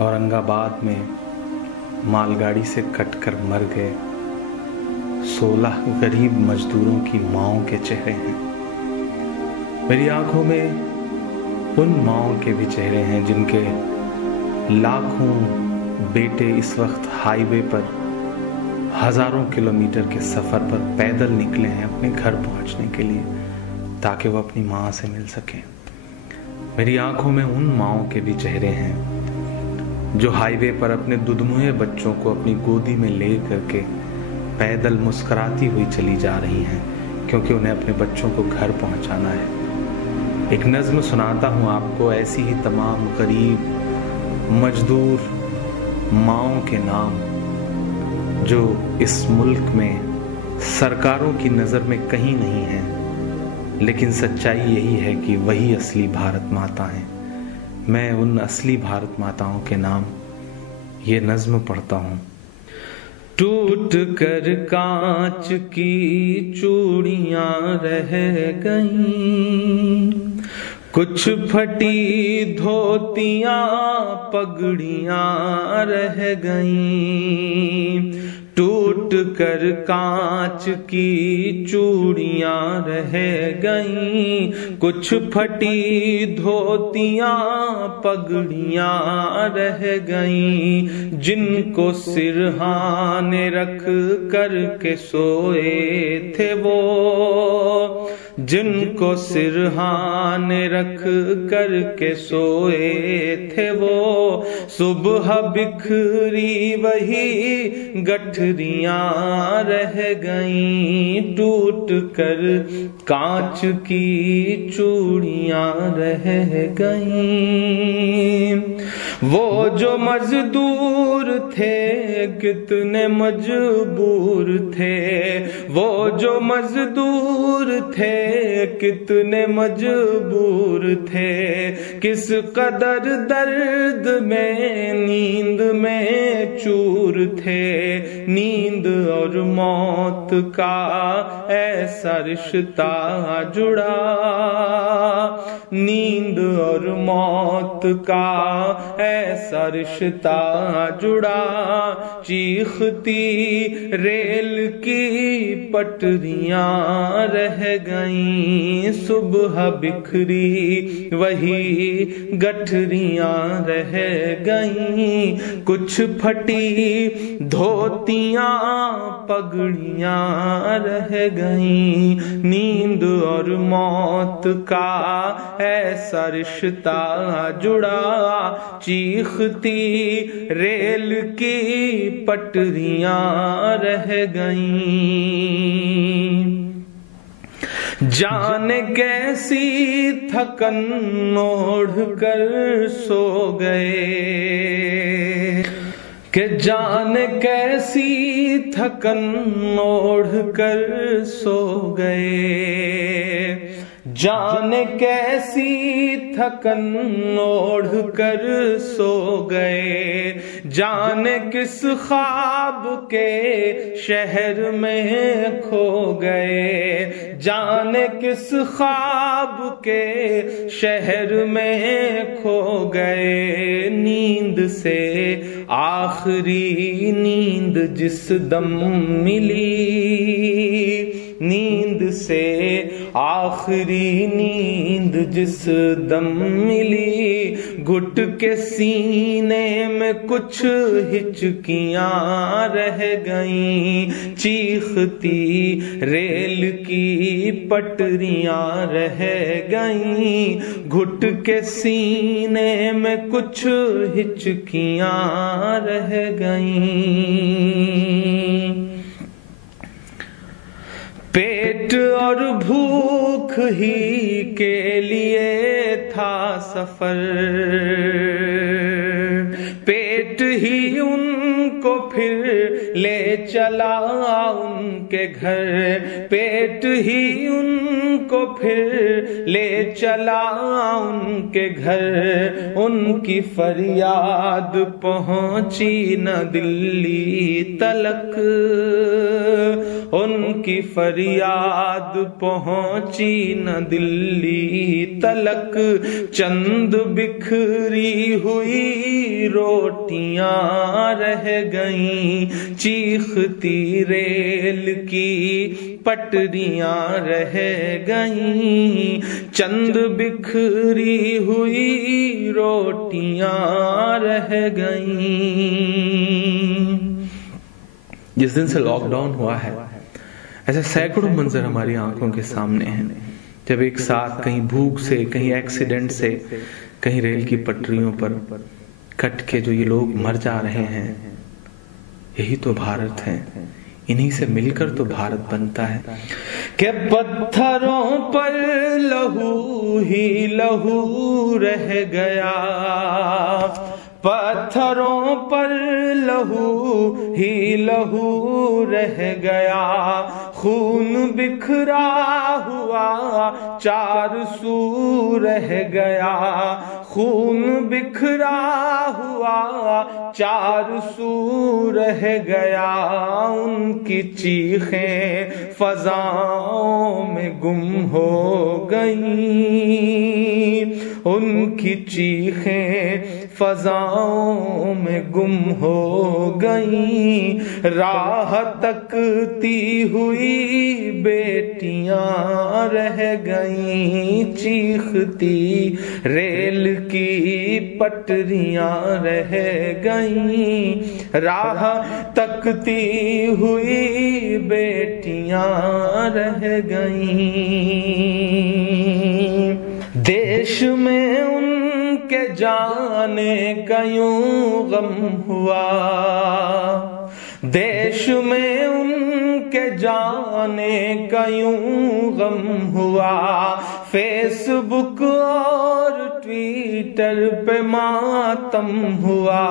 औरंगाबाद में मालगाड़ी से कटकर मर गए 16 गरीब मजदूरों की माँओं के चेहरे हैं। मेरी आंखों में उन माँओं के भी चेहरे हैं जिनके लाखों बेटे इस वक्त हाईवे पर हजारों किलोमीटर के सफर पर पैदल निकले हैं अपने घर पहुंचने के लिए, ताकि वो अपनी माँ से मिल सकें। मेरी आंखों में उन माँओं के भी चेहरे हैं जो हाईवे पर अपने दुधमुहे बच्चों को अपनी गोदी में ले करके पैदल मुस्कुराती हुई चली जा रही हैं, क्योंकि उन्हें अपने बच्चों को घर पहुंचाना है। एक नज्म सुनाता हूँ आपको, ऐसी ही तमाम गरीब मजदूर माँओं के नाम जो इस मुल्क में सरकारों की नज़र में कहीं नहीं है, लेकिन सच्चाई यही है कि वही असली भारत माता हैं। मैं उन असली भारत माताओं के नाम ये नज्म पढ़ता हूँ। टूट कर कांच की चूड़ियां रह गईं, कुछ फटी धोतियां पगड़ियां रह गईं। टूट कर कांच की चूड़ियां रह गईं, कुछ फटी धोतियां पगड़ियां रह गईं। जिनको सिरहाने रख कर के सोए थे वो, जिनको सिरहाने रख कर के सोए थे वो, सुबह बिखरी वही गठरियां रह गईं। टूट कर कांच की चूड़ियां रह गईं। वो जो मजदूर थे कितने मजबूर थे, वो जो मजदूर थे कितने मजबूर थे। किस कदर दर्द में नींद में चूर थे। नींद और मौत का ऐसा रिश्ता जुड़ा, नींद और मौत का ऐसा रिश्ता जुड़ा। चीखती रेल की पटरियां रह गईं, सुबह बिखरी वही गठरियां रह गईं। कुछ फटी धोतियां पगड़ियां रह गईं। नींद और मौत का ऐसा रिश्ता जुड़ा। चीखती रेल की पटरियां रह गईं। जाने कैसी थकन ओढ़ कर सो गए, कि जाने कैसी थकन ओढ़ कर सो गए। जाने कैसी थकन ओढ़ कर सो गए। जाने किस ख्वाब के शहर में खो गए। जाने किस ख्वाब के शहर में खो गए। नींद से आखिरी नींद जिस दम मिली, नींद से आखिरी नींद जिस दम मिली। घुट के सीने में कुछ हिचकियां रह गईं। चीखती रेल की पटरियां रह गईं। घुट के सीने में कुछ हिचकियां रह गईं। पेट और भूख ही के लिए था सफर, पेट ही उनको फिर ले चला उनके घर। पेट ही उनको پھر لے چلا ان کے گھر، ان کی فریاد پہنچی نہ دلی تلک، ان کی فریاد پہنچی نہ دلی تلک، چند بکھری ہوئی روٹیاں رہ گئیں، چیختی ریل کی پٹریاں رہ گئیں، چند بکھری ہوئی روٹیاں رہ گئیں۔ جس دن سے لاک ڈاؤن ہوا ہے ایسے سینکڑوں منظر ہماری آنکھوں کے سامنے ہیں، جب ایک ساتھ کہیں بھوک سے، کہیں ایکسیڈنٹ سے، کہیں ریل کی پٹریوں پر کٹ کے جو یہ لوگ مر جا رہے ہیں۔ یہی تو بھارت ہے، انہی سے مل کر تو بھارت بنتا ہے کہ پتھروں پر لہو ہی لہو رہ گیا، پتھروں پر لہو ہی لہو رہ گیا، خون بکھرا ہوا چار سو رہ گیا، خون بکھرا ہوا چار سو رہ گیا، ان کی چیخیں فضاؤں میں گم ہو گئیں، ان کی چیخیں فضاؤں میں گم ہو گئیں، راہ تکتی ہوئی بیٹیاں رہ گئیں، چیختی ریل کی پٹریاں رہ گئیں، راہ تکتی ہوئی بیٹیاں رہ گئیں، دیش میں ان کے جانے کا یوں غم ہوا، دیش میں ان کے جانے کا یوں غم ہوا، فیس بک اور ٹویٹر پہ ماتم ہوا،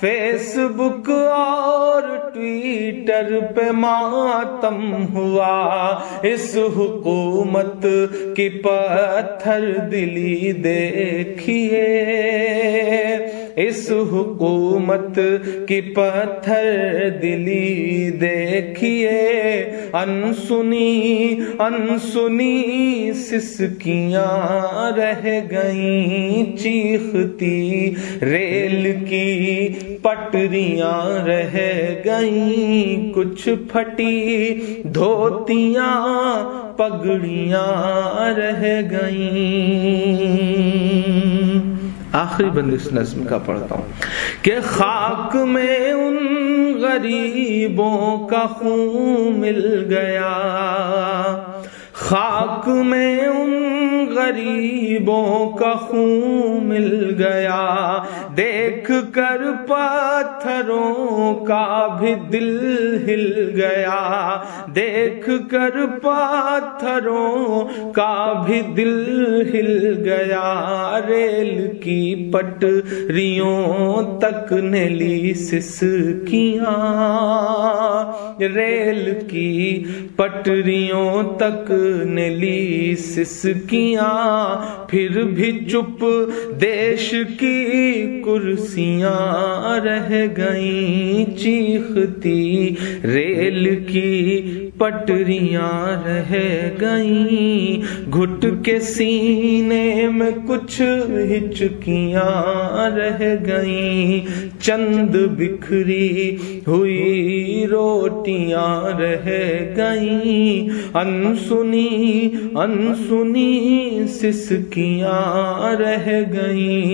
فیس بک اور ٹویٹر پہ ماتم ہوا، اس حکومت کی پتھر دلی دیکھیے، اس حکومت کی پتھر دلی دیکھیے، انسنی انسنی سسکیاں رہ گئیں، چیختی ریل کی پٹریاں رہ گئیں، کچھ پھٹی دھوتیاں پگڑیاں رہ گئیں۔ آخری بند اس نظم کا پڑھتا ہوں کہ خاک میں ان غریبوں کا خون مل گیا، خاک میں ان غریبوں کا خون مل گیا، دیکھ کر پتھروں کا بھی دل ہل گیا، دیکھ کر پتھروں کا بھی دل ہل گیا، ریل کی پٹریوں تک نے لی سسکیاں، ریل کی پٹریوں تک نے لی سسکیاں، پھر بھی چپ دیش کی کرسیاں رہ گئیں، چیختی ریل کی پٹریاں رہ گئیں، گھٹ کے سینے میں کچھ ہچکیاں رہ گئیں، چند بکھری ہوئی روٹیاں رہ گئیں، انسنی انسنی سسکیاں رہ گئیں۔